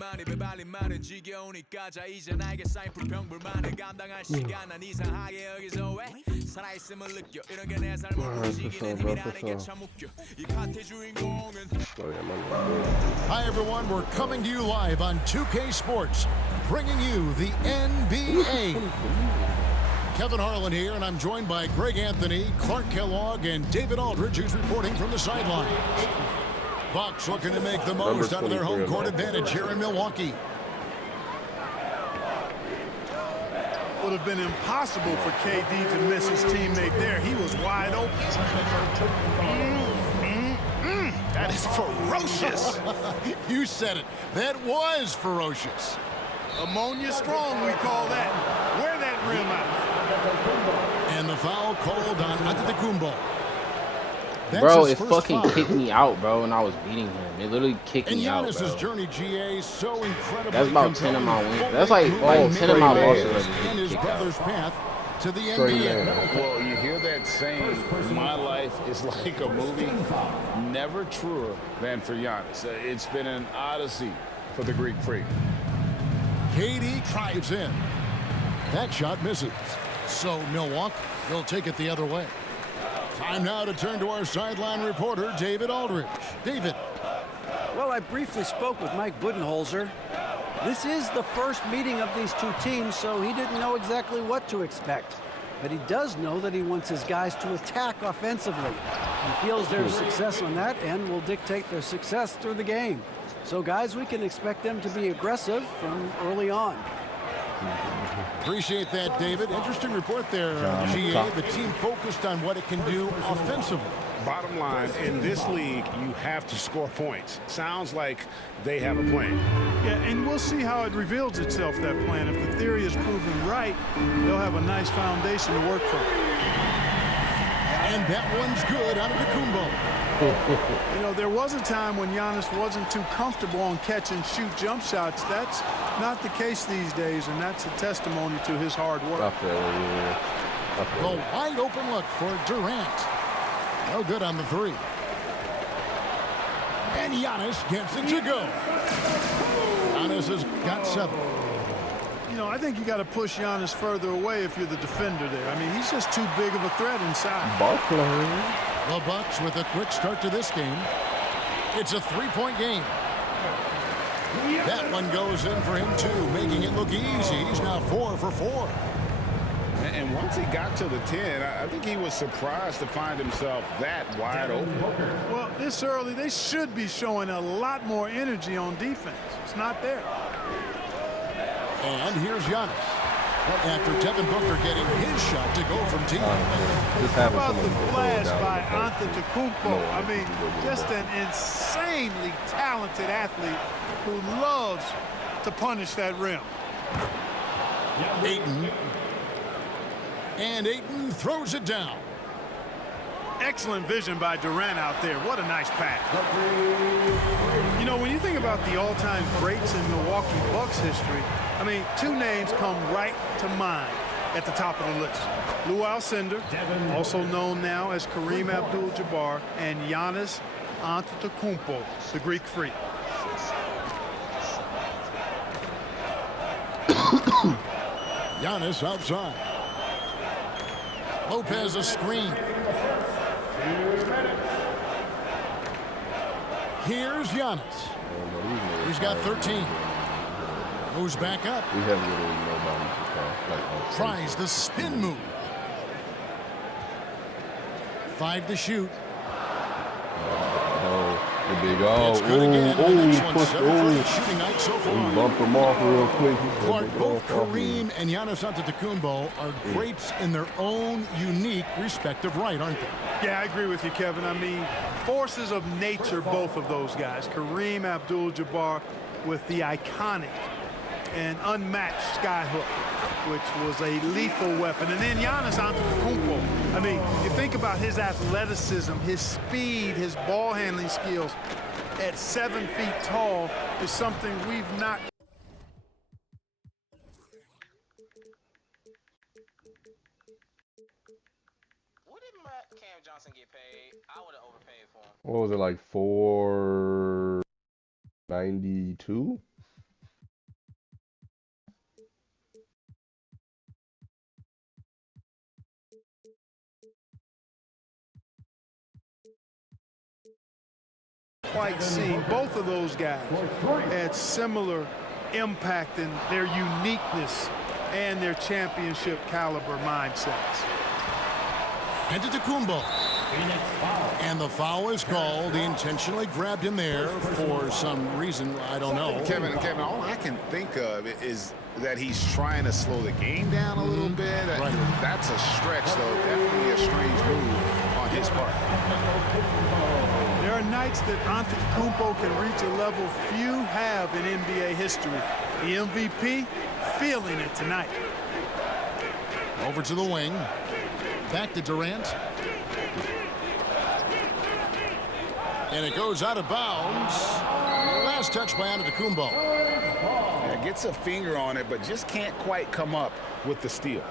많이 배발린 말은 지겨우니까 자 이제 나에게 쌓인 불평불만을 감당할 시간 난 이상하게 여기서 왜 살아있음을 느껴 이런 게 내 삶을 부르시기는 힘이라는 게 참 웃겨 이 파트의 주인공은 Hi everyone, we're coming to you live on 2K Sports, bringing you the NBA. Kevin Harlan here, and I'm joined by Greg Anthony, Clark Kellogg, and David Aldridge, who's reporting from the sidelines. Bucks looking to make the most out of their home court advantage here in Milwaukee. Would have been impossible for KD to miss his teammate there. He was wide open. That is ferocious. You said it. That was ferocious. Ammonia strong, we call that. Wear that rim out. And the foul called on Antetokounmpo. Bro, it fucking kicked me out, bro, and I was beating him. It literally kicked me out, bro. Journey, GA, so incredibly that's about 10 of my wins. That's like 10 of my losses. And his brother's path to the NBA. Well, you hear that saying, my life is like a movie. Never truer than for Giannis. It's been an odyssey for the Greek Freak. KD drives in. That shot misses. So Milwaukee will take it the other way. Time now to turn to our sideline reporter, David Aldridge. David. Well, I briefly spoke with Mike Budenholzer. This is the first meeting of these two teams, so he didn't know exactly what to expect. But he does know that he wants his guys to attack offensively. He feels their success on that end will dictate their success through the game. So, guys, we can expect them to be aggressive from early on. Appreciate that, David. Interesting report there, GA. The team focused on what it can do offensively. Bottom line, in this league, you have to score points. Sounds like they have a plan. Yeah, and we'll see how it reveals itself, that plan. If the theory is proven right, they'll have a nice foundation to work from. And that one's good out of Antetokounmpo. You know, there was a time when Giannis wasn't too comfortable on catch and shoot jump shots. That's not the case these days, and that's a testimony to his hard work. The wide open look for Durant. No good on the three. And Giannis gets it to go. Giannis has got 7. You know, I think you got to push Giannis further away if you're the defender there. I mean, he's just too big of a threat inside. The Bucks with a quick start to this game. It's a 3-point game. That one goes in for him too, making it look easy. He's now 4 for 4. And once he got to the 10, I think he was surprised to find himself that wide open. Well, this early, they should be showing a lot more energy on defense. It's not there. And here's Giannis. After Devin Booker getting his shot to go from deep. How about the flash by Antetokounmpo? I mean, just an insanely talented athlete who loves to punish that rim. Ayton. And Ayton throws it down. Excellent vision by Durant out there. What a nice pass. You know, when you think about the all-time greats in Milwaukee Bucks history, I mean, 2 names come right to mind at the top of the list. Lou Alcindor, also known now as Kareem Abdul-Jabbar, and Giannis Antetokounmpo, the Greek Freak. Giannis outside. Lopez a screen. Here's Giannis. He's got 13. Moves back up. Tries the spin move. 5 to shoot. It's good again. Shooting night so far. Bump him off real quick. Clark, both Kareem and Giannis Antetokounmpo are greats in their own unique respective right, aren't they? Yeah, I agree with you, Kevin. I mean, forces of nature, both of those guys. Kareem Abdul-Jabbar with the iconic and unmatched skyhook, which was a lethal weapon. And then Giannis Antetokounmpo. I mean, you think about his athleticism, his speed, his ball handling skills at 7 feet tall is something we've not. What did Cam Johnson get paid? I would have overpaid for him. What was it, like 492? quite seen. Both of those guys had similar impact in their uniqueness and their championship caliber mindsets. Antetokounmpo. And the foul is called. He intentionally grabbed him there for some reason. I don't know. Kevin, all I can think of is that he's trying to slow the game down a little bit. Right. That's a stretch, though. Definitely a strange move on his part. There are nights that Antetokounmpo can reach a level few have in NBA history. The MVP feeling it tonight. Over to the wing. Back to Durant. And it goes out of bounds. Last touch by Antetokounmpo. Yeah, gets a finger on it, but just can't quite come up with the steal.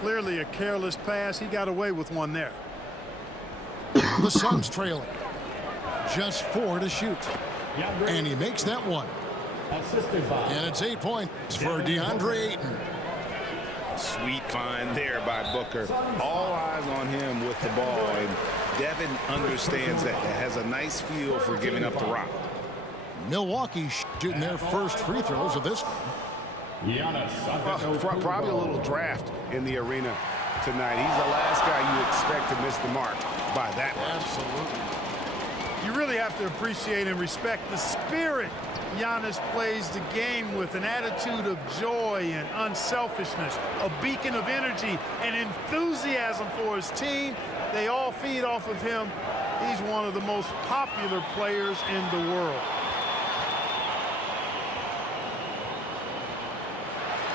Clearly a careless pass. He got away with one there. The Suns trailing. Just 4 to shoot. And he makes that one. And it's 8 points for DeAndre Ayton. Sweet find there by Booker. All eyes on him with the ball, and Devin understands that. Has a nice feel for giving up the rock. Milwaukee shooting their first free throws of this. Probably a little draft in the arena tonight. He's the last guy you expect to miss the mark by that much. Absolutely. You really have to appreciate and respect the spirit Giannis plays the game with, an attitude of joy and unselfishness, a beacon of energy and enthusiasm for his team. They all feed off of him. He's one of the most popular players in the world.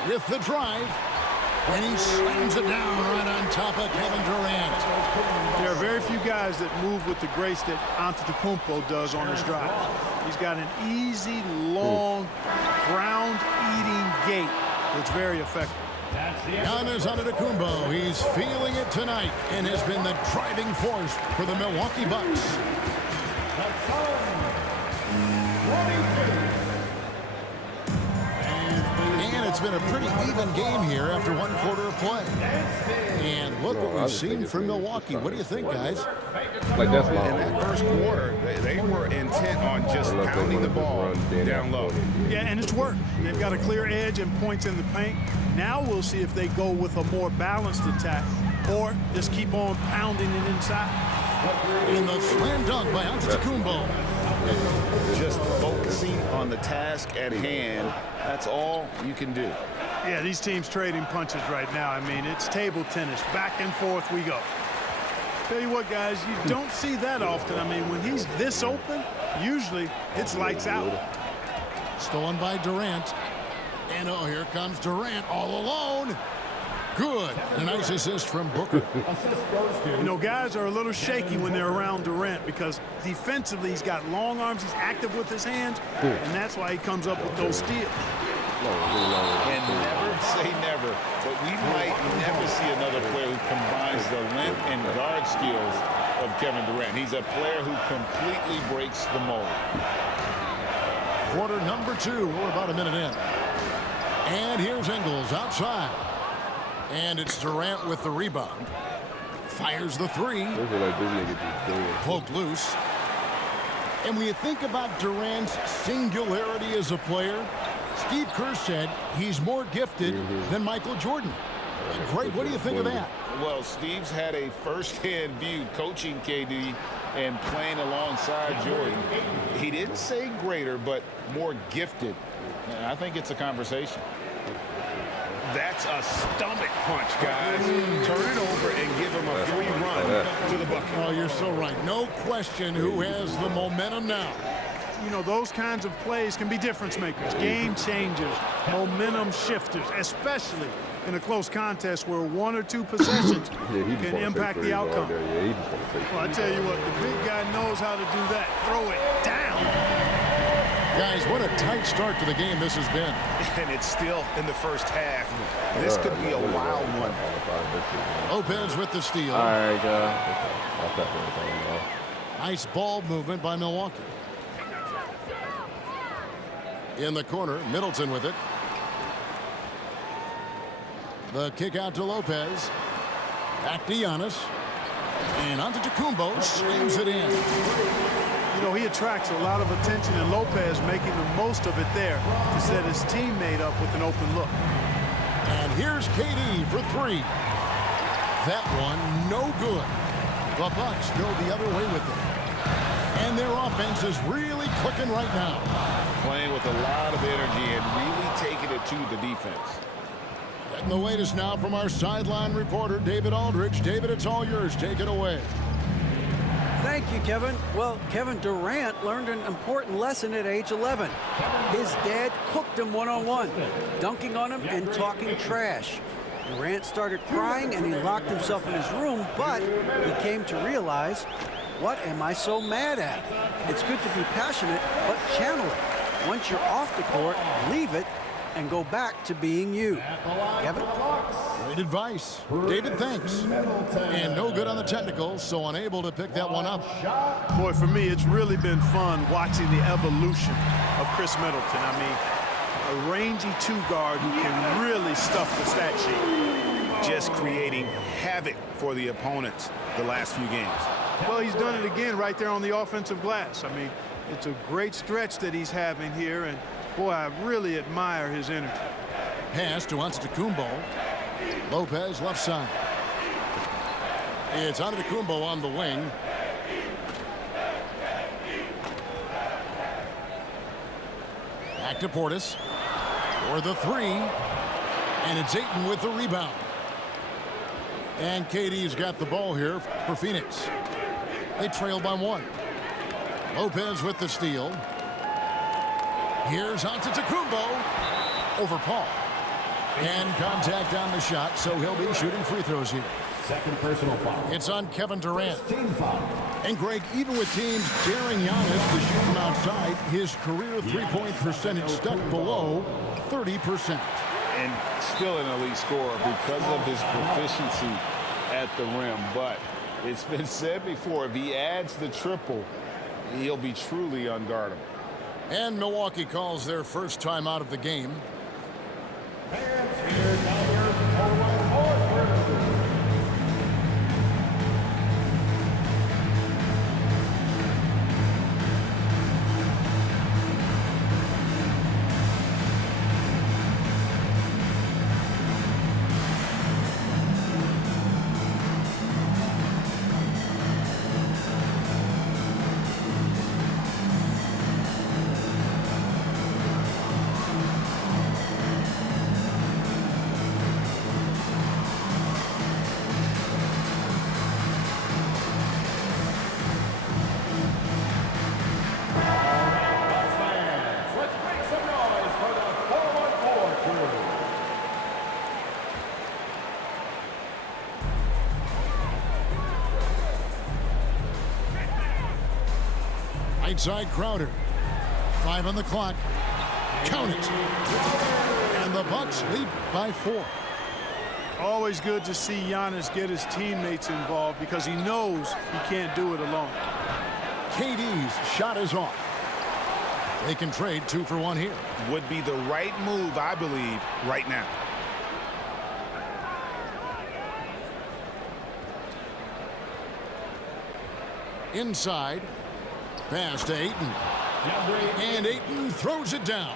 With the drive, and he slams it down right on top of Kevin Durant. There are very few guys that move with the grace that Antetokounmpo does on his drive. He's got an easy, long, ground-eating gait that's very effective. Giannis Antetokounmpo, he's feeling it tonight and has been the driving force for the Milwaukee Bucks. And it's been a pretty even game here after 1 quarter of play. And look what we've seen from Milwaukee. What do you think, guys? Like, that's long. In that first quarter, they were intent on just pounding the ball down low. Yeah, and it's worked. They've got a clear edge and points in the paint. Now we'll see if they go with a more balanced attack or just keep on pounding it inside. In the slam dunk by Antetokounmpo. Just focusing on the task at hand, that's all you can do. Yeah, these teams trading punches right now. I mean, it's table tennis. Back and forth we go. Tell you what, guys, you don't see that often. I mean, when he's this open, usually it's lights out. Stolen by Durant. And oh, here comes Durant all alone. Good. A nice assist from Booker. You know, guys are a little shaky when they're around Durant because defensively he's got long arms, he's active with his hands, and that's why he comes up with those steals. And never say never, but we might never see another player who combines the length and guard skills of Kevin Durant. He's a player who completely breaks the mold. Quarter number 2. We're about a minute in. And here's Ingles outside. And it's Durant with the rebound. Fires the 3. Poked loose. And when you think about Durant's singularity as a player, Steve Kerr said he's more gifted than Michael Jordan. Great. What do you think of that? Well, Steve's had a first-hand view coaching KD and playing alongside Jordan. He didn't say greater, but more gifted. And I think it's a conversation. That's a stomach punch, guys. Turn it over and give him a free run to the bucket. Oh, you're so right. No question who has the momentum now. You know, those kinds of plays can be difference makers, game changers, momentum shifters, especially in a close contest where 1 or 2 possessions can impact the outcome. Well, I tell you what, the big guy knows how to do that. Throw it down. Guys, what a tight start to the game this has been. And it's still in the first half. This could be a wild one. Lopez with the steal. All right, Nice ball movement by Milwaukee. In the corner, Middleton with it. The kick out to Lopez. Back to Giannis. And Antetokounmpo slams it in. You know, he attracts a lot of attention, and Lopez making the most of it there to set his teammate up with an open look. And here's KD for three. That one, no good. The Bucks go the other way with it. And their offense is really clicking right now. Playing with a lot of energy and really taking it to the defense. Getting the latest now from our sideline reporter, David Aldridge. David, it's all yours. Take it away. Thank you, Kevin. Well, Kevin Durant learned an important lesson at age 11. His dad cooked him one-on-one, dunking on him and talking trash. Durant started crying and he locked himself in his room, but he came to realize, what am I so mad at? It's good to be passionate, but channel it. Once you're off the court, leave it and go back to being you. Kevin? Great advice. David, thanks. And no good on the technicals, so unable to pick that one up. Boy, for me, it's really been fun watching the evolution of Chris Middleton. I mean, a rangy two-guard who can really stuff the stat sheet. Just creating havoc for the opponents the last few games. Well, he's done it again right there on the offensive glass. I mean, it's a great stretch that he's having here, and boy, I really admire his energy. Pass to Antetokounmpo. Lopez left side. It's Antetokounmpo on the wing. Back to Portis for the three. And it's Ayton with the rebound. And KD's got the ball here for Phoenix. They trail by one. Lopez with the steal. Here's Antetokounmpo over Paul. And contact on the shot, so he'll be shooting free throws here. Second personal foul. It's on Kevin Durant. Team foul. And Greg, even with teams daring Giannis to shoot from outside, his career three-point percentage stuck below 30%. And still an elite scorer because of his proficiency at the rim. But it's been said before, if he adds the triple, he'll be truly unguardable. And Milwaukee calls their first time out of the game. Right side Crowder. 5 on the clock. Count it. And the Bucks lead by 4. Always good to see Giannis get his teammates involved because he knows he can't do it alone. KD's shot is off. They can trade 2 for 1 here. Would be the right move, I believe, right now. Inside. Pass to Ayton. And Ayton throws it down.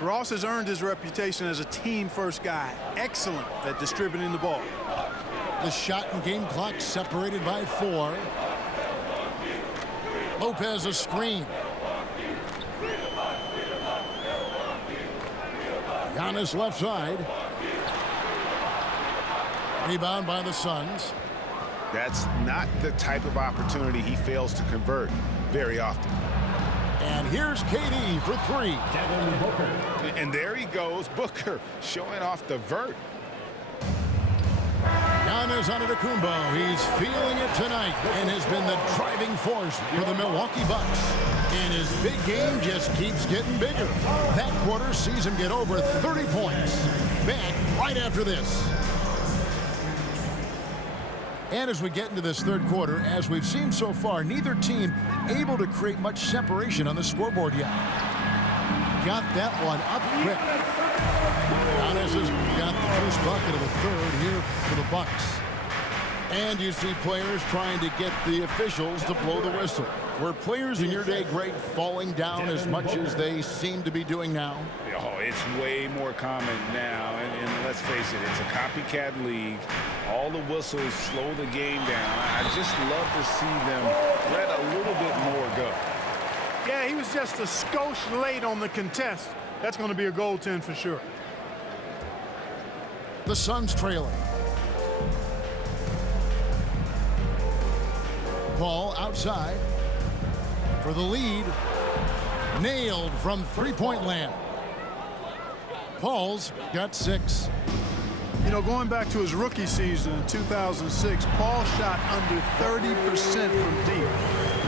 Ross has earned his reputation as a team-first guy. Excellent at distributing the ball. The shot and game clock separated by 4. Lopez a screen. Giannis left side. Rebound by the Suns. That's not the type of opportunity he fails to convert very often. And here's KD for 3. Devin Booker. And there he goes, Booker, showing off the vert. Giannis Antetokounmpo, he's feeling it tonight and has been the driving force for the Milwaukee Bucks. And his big game just keeps getting bigger. That quarter sees him get over 30 points. Back right after this. And as we get into this third quarter, as we've seen so far, neither team able to create much separation on the scoreboard yet. Got that one up quick. Giannis has got the first bucket of the third here for the Bucks. And you see players trying to get the officials to blow the whistle. Were players in your day, Greg, falling down as much as they seem to be doing now? Oh, it's way more common now. And let's face it, it's a copycat league. All the whistles slow the game down. I just love to see them let a little bit more go. Yeah, he was just a skosh late on the contest. That's going to be a goaltend for sure. The Suns trailing. Paul outside for the lead. Nailed from three-point land. Paul's got 6. You know, going back to his rookie season in 2006, Paul shot under 30% from deep.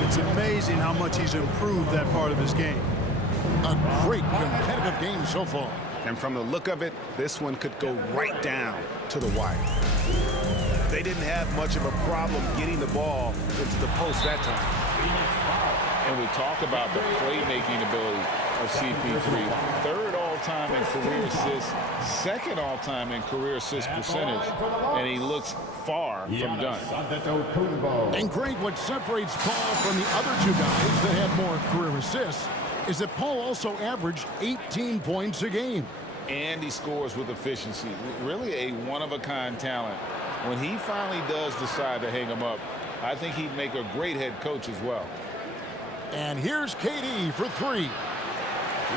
It's amazing how much he's improved that part of his game. A great competitive game so far. And from the look of it, this one could go right down to the wire. They didn't have much of a problem getting the ball into the post that time. And we talk about the playmaking ability of CP3. Third all-time in career assists, second all-time in career assist percentage, and he looks far from done. And Greg, what separates Paul from the other two guys that have more career assists is that Paul also averaged 18 points a game. And he scores with efficiency. Really a one-of-a-kind talent. When he finally does decide to hang him up, I think he'd make a great head coach as well. And here's KD for 3.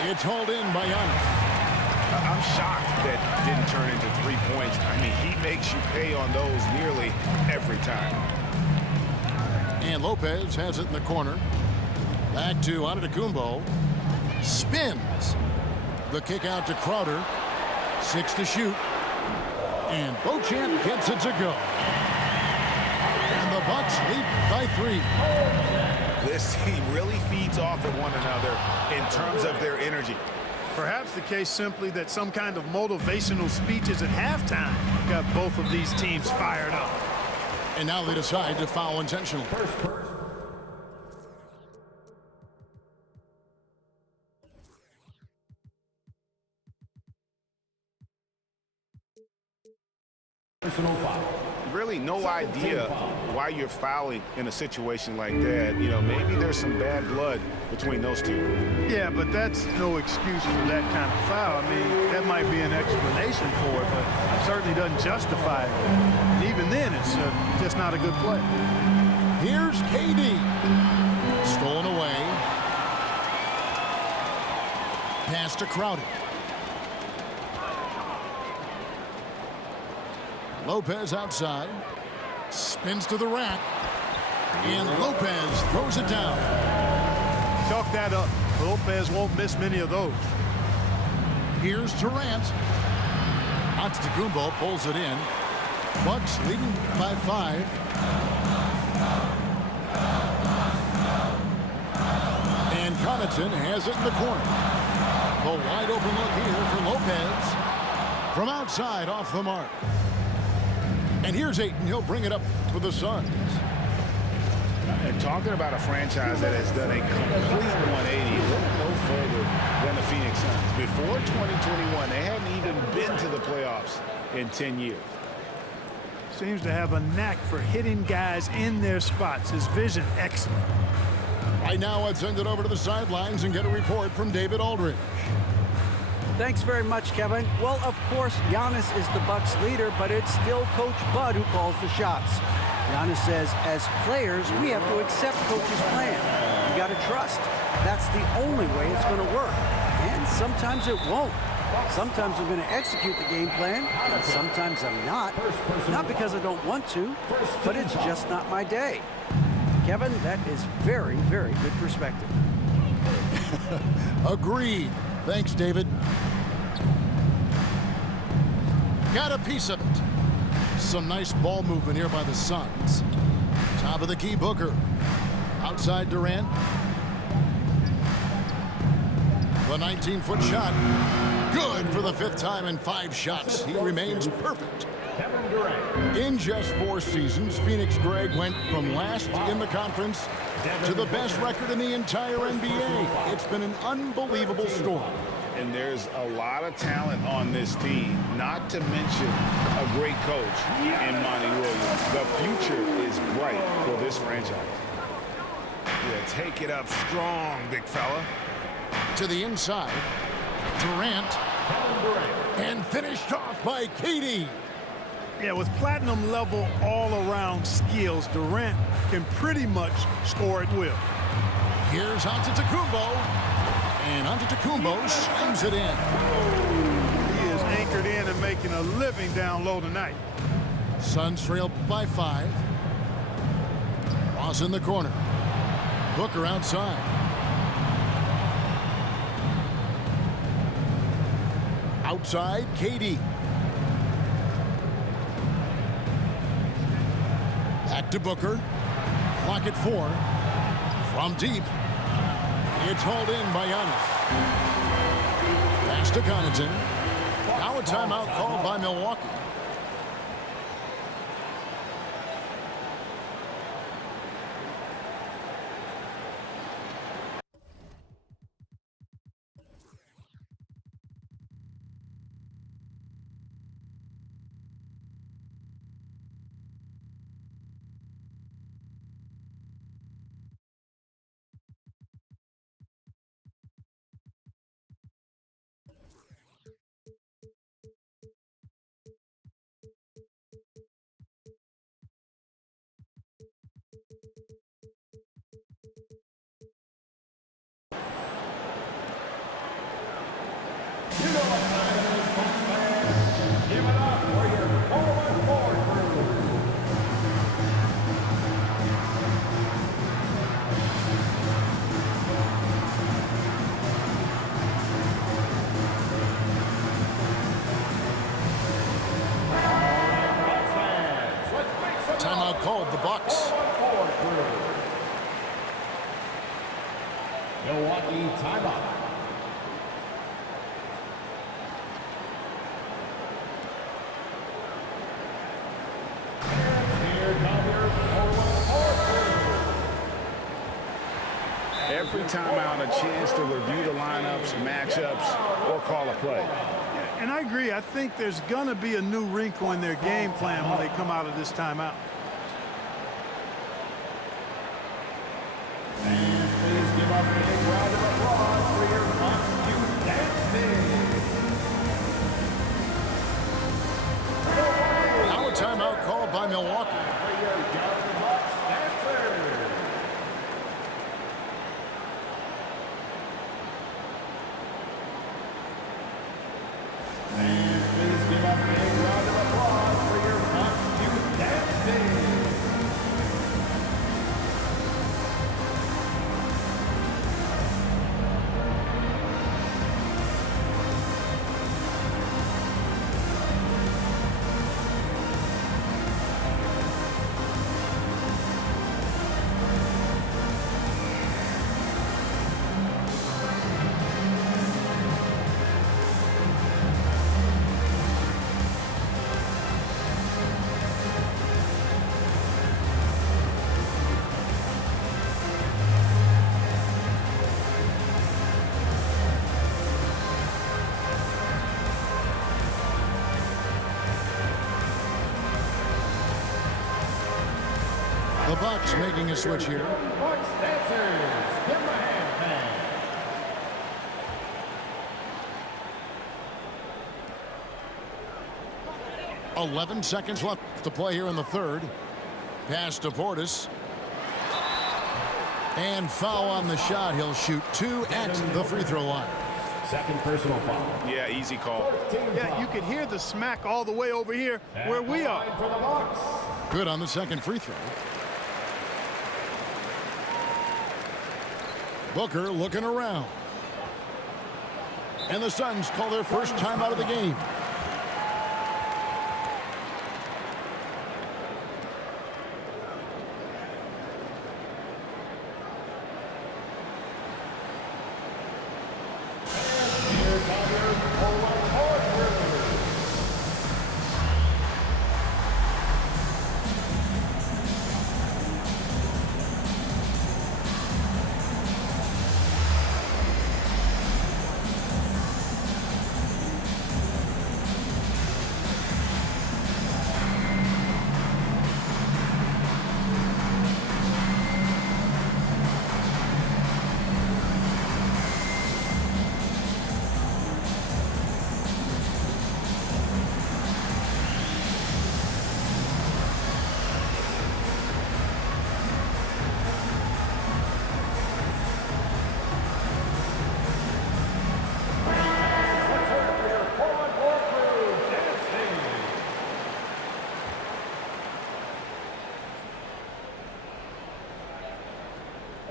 It's hauled in by Giannis. I'm shocked that didn't turn into 3 points. I mean, he makes you pay on those nearly every time. And Lopez has it in the corner. Back to Antetokounmpo. Spins. The kick out to Crowder. 6 to shoot. And Beauchamp gets it to go. And the Bucks lead by 3. This team really feeds off of one another in terms of their energy. Perhaps the case simply that some kind of motivational speeches at halftime got both of these teams fired up. And now they decide to foul intentionally. Personal foul. Really no idea why you're fouling in a situation like that. You know, maybe there's some bad blood between those two. Yeah, but that's no excuse for that kind of foul. I mean, that might be an explanation for it, but it certainly doesn't justify it. And even then, it's just not a good play. Here's KD. Stolen away. Pass to Crowder. Lopez outside. Spins to the rack. And Lopez throws it down. Chalk that up. Lopez won't miss many of those. Here's Durant. Antetokounmpo pulls it in. Bucks leading by 5. And Connaughton has it in the corner. The wide open look here for Lopez. From outside off the mark. And here's Ayton. He'll bring it up for the Suns. And talking about a franchise that has done a complete 180, no further than the Phoenix Suns. Before 2021, they hadn't even been to the playoffs in 10 years. Seems to have a knack for hitting guys in their spots. His vision, excellent. Right now, let's send it over to the sidelines and get a report from David Aldridge. Thanks very much, Kevin. Well, of course, Giannis is the Bucks leader, but it's still Coach Bud who calls the shots. Giannis says, as players, we have to accept Coach's plan. You got to trust. That's the only way it's going to work. And sometimes it won't. Sometimes I'm going to execute the game plan, and sometimes I'm not. Not because I don't want to, but it's just not my day. Kevin, that is very, very good perspective. Agreed. Thanks, David. Got a piece of it. Some nice ball movement here by the Suns. Top of the key, Booker. Outside Durant. The 19-foot shot. Good for the 5th time in 5 shots. He remains perfect. In just 4 seasons, Phoenix, Greg, went from last in the conference to the best record in the entire NBA. It's been an unbelievable story. And there's a lot of talent on this team, not to mention a great coach in Monty Williams. The future is bright for this franchise. Yeah, take it up strong, big fella. To the inside. Durant. And finished off by KD. Yeah, with platinum level all-around skills, Durant can pretty much score at will. Here's Antetokounmpo. And Antetokounmpo slams it in. He is anchored in and making a living down low tonight. Suns trail by 5. Ross in the corner. Booker outside. Outside, KD. Back to Booker. Clock at 4. From deep. It's hauled in by Giannis. Pass to Connaughton. Now a timeout called by Milwaukee. Timeout called the Bucks. Milwaukee timeout. Every timeout, a chance to review the lineups, matchups, or call a play. And I agree. I think there's going to be a new wrinkle in their game plan when they come out of this timeout. And please give up a big round of applause for your Bucks youth dancing. Now a timeout called by Milwaukee. For your young Bucks dancers. And please give up a big round of applause for your Bucks youth dancing. The Bucks making a switch here. Bucks dancers, give them a hand, fans. 11 seconds left to play here in the third. Pass to Portis. And foul on the shot. He'll shoot 2 at the free throw line. Second personal foul. Yeah, easy call. Yeah, you could hear the smack all the way over here where we are. For the Bucks. Good on the second free throw. Booker looking around. And the Suns call their first time out of the game.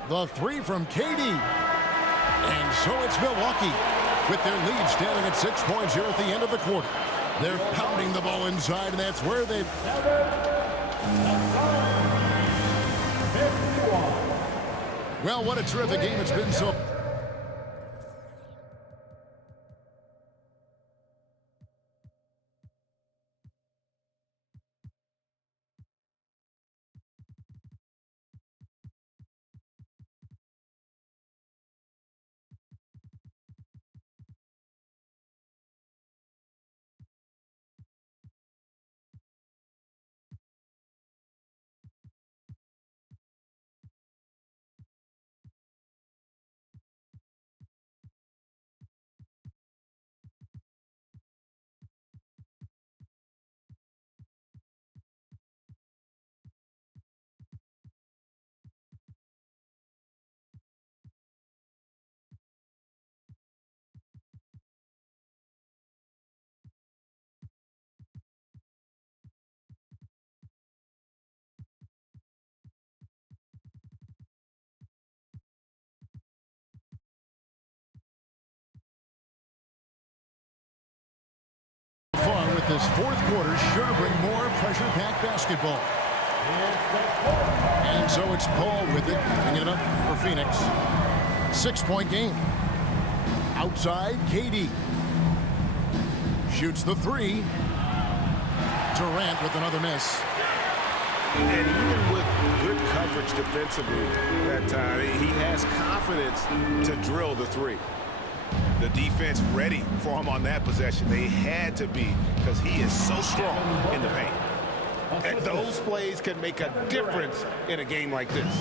The three from KD. And so it's Milwaukee with their lead standing at 6 points here at the end of the quarter. They're pounding the ball inside, and that's where they've... Well, what a terrific game it's been so... far with this fourth quarter, sure to bring more pressure-packed basketball. And so it's Paul with it, bringing it up for Phoenix. 6-point game. Outside, KD. Shoots the three. Durant with another miss. And even with good coverage defensively that time, he has confidence to drill the three. The defense ready for him on that possession. They had to be, because he is so strong in the paint. And those plays can make a difference in a game like this.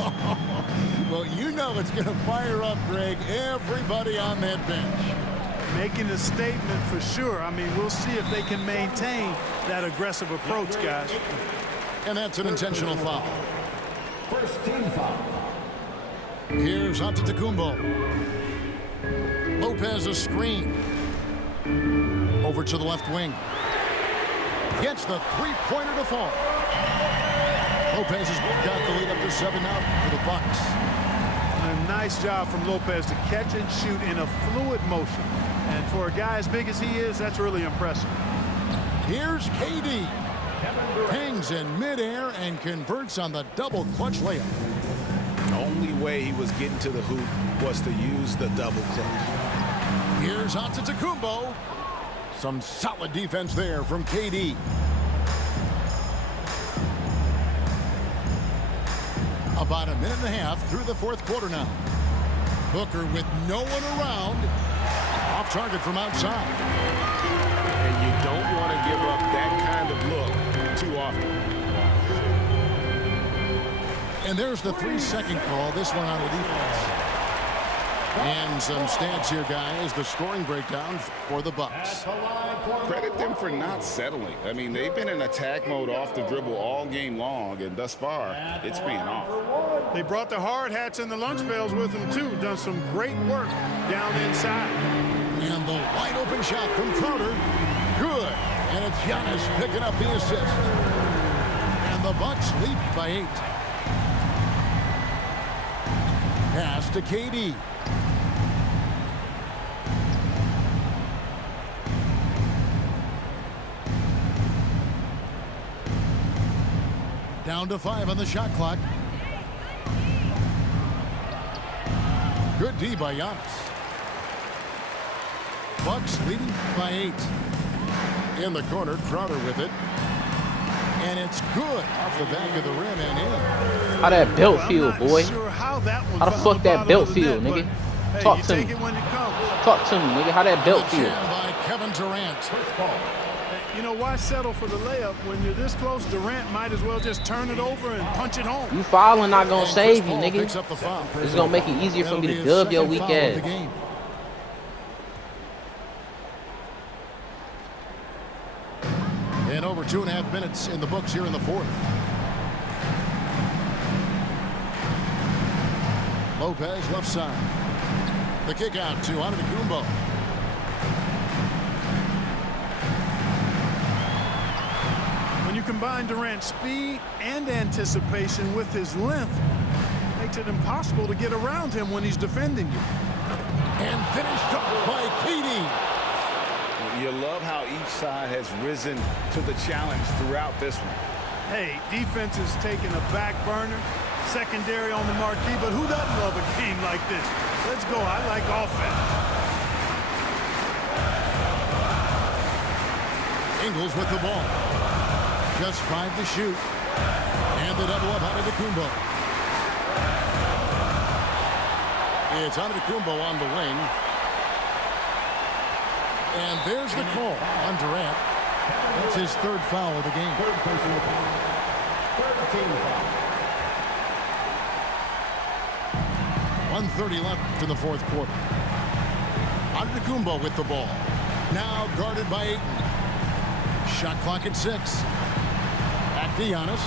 Well, you know it's going to fire up, Greg, everybody on that bench. Making a statement for sure. I mean, we'll see if they can maintain that aggressive approach, guys. And that's an intentional foul. First team foul. Here's Antetokounmpo. Lopez a screen. Over to the left wing. Gets the three-pointer to fall. Lopez has got the lead up to 7 now for the Bucks. A nice job from Lopez to catch and shoot in a fluid motion. And for a guy as big as he is, that's really impressive. Here's KD. Hangs in midair and converts on the double clutch layup. The only way he was getting to the hoop was to use the double clutch. Here's Antetokounmpo. Some solid defense there from KD. About a minute and a half through the fourth quarter now. Booker with no one around. Off target from outside. And you don't want to give up that kind of look too often. And there's the 3-second call. This one on the defense. And some stats here, guys. The scoring breakdown for the Bucks. Credit them for not settling. I mean, they've been in attack mode off the dribble all game long, and thus far, it's paying off. They brought the hard hats and the lunch pails with them, too. Done some great work down inside. And the wide open shot from Crowder. Good. And it's Giannis picking up the assist. And the Bucks lead by 8. Pass to KD. Down to 5 on the shot clock. Good D by Giannis. Bucks leading by 8. In the corner, Crowder with it. And it's good off the back of the rim and in. How that belt feel, boy? How the fuck that belt feel, nigga? Talk to me. Talk to me, nigga. How that belt feel? By Kevin Durant. You know, why settle for the layup when you're this close? Durant might as well just turn it over and punch it home. You fouling not gonna save you, nigga. It's gonna make it easier for me to dub your weak ass. And over 2.5 minutes in the books here in the fourth. Lopez left side. The kick out to Antetokounmpo. When you combine Durant's speed and anticipation with his length, they makes it impossible to get around him when he's defending you. And finished up by KD. You love how each side has risen to the challenge throughout this one. Hey, defense is taking a back burner, secondary on the marquee, but who doesn't love a game like this? Let's go. I like offense. Ingles with the ball. Just 5 to shoot. And the double up Antetokounmpo. It's Antetokounmpo on the wing. And there's the call on Durant. That's his 3rd foul of the game. 1:30 left in the 4th quarter. Antetokounmpo with the ball. Now guarded by Ayton. Shot clock at 6. Back to Giannis.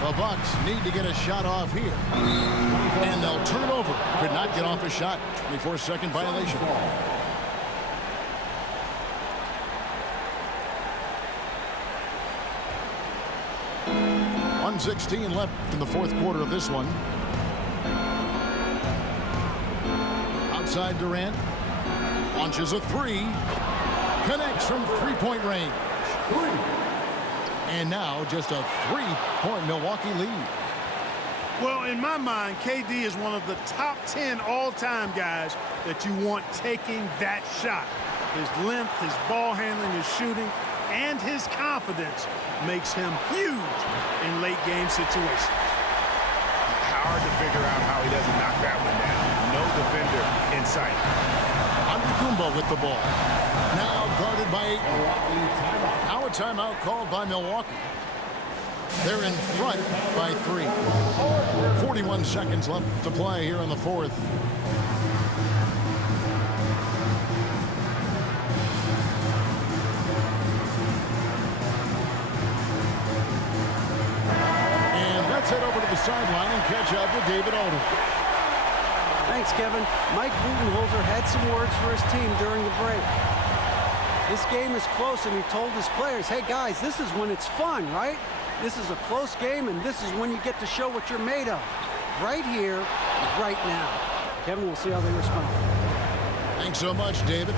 The Bucks need to get a shot off here. And they'll turn it over. Could not get off a shot. 24-second violation. .116 left in the 4th quarter of this one. Outside Durant. Launches a 3. Connects from 3-point range. And now just a 3-point Milwaukee lead. Well, in my mind, KD is one of the top 10 all-time guys that you want taking that shot. His length, his ball handling, his shooting, and his confidence makes him huge in late-game situations. Hard to figure out how he doesn't knock that one down. No defender in sight. Antetokounmpo with the ball. Now guarded by Ayton. Now a timeout called by Milwaukee. They're in front by 3. 41 seconds left to play here in the 4th. And let's head over to the sideline and catch up with David Aldridge. Thanks, Kevin. Mike Budenholzer had some words for his team during the break. This game is close, and he told his players, hey, guys, this is when it's fun, right? This is a close game, and this is when you get to show what you're made of. Right here, right now. Kevin, we'll see how they respond. Thanks so much, David.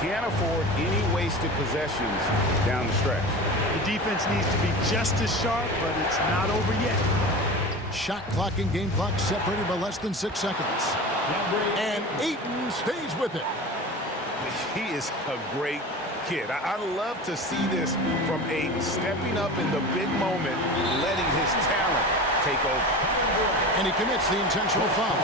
Can't afford any wasted possessions down the stretch. The defense needs to be just as sharp, but it's not over yet. Shot clock and game clock separated by less than 6 seconds. And Ayton stays with it. He is a great kid. I love to see this from Ayton, stepping up in the big moment, letting his talent take over. And he commits the intentional foul.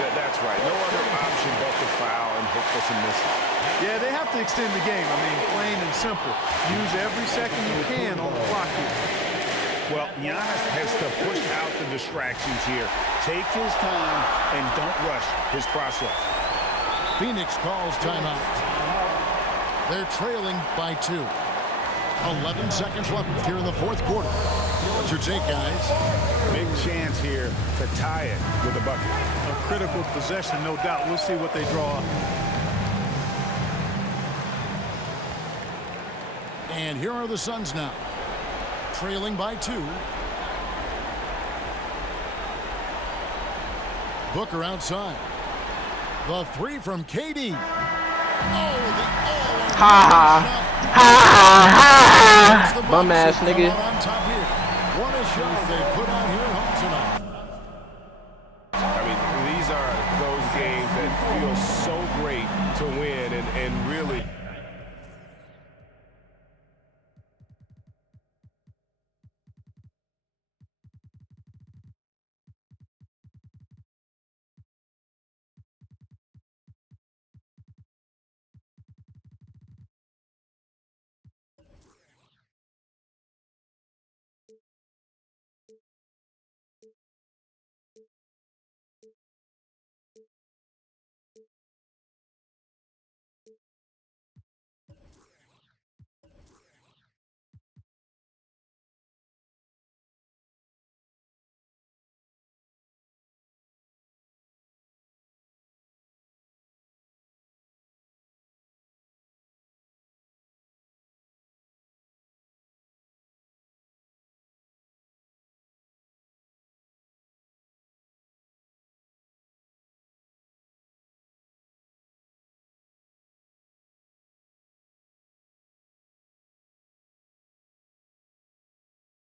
Yeah, that's right. No other option but to foul and hope for some misses. Yeah, they have to extend the game. I mean, plain and simple. Use every second you can on the clock here. Well, Giannis has to push out the distractions here. Take his time and don't rush his process. Phoenix calls timeout. They're trailing by 2. 11 seconds left here in the 4th quarter. What's your take, guys? Big chance here to tie it with a bucket. A critical possession, no doubt. We'll see what they draw up. And here are the Suns now. Trailing by 2. Booker outside. The 3 from KD. Oh, the all-around Bum ass nigga. on top here. What a shot they put on here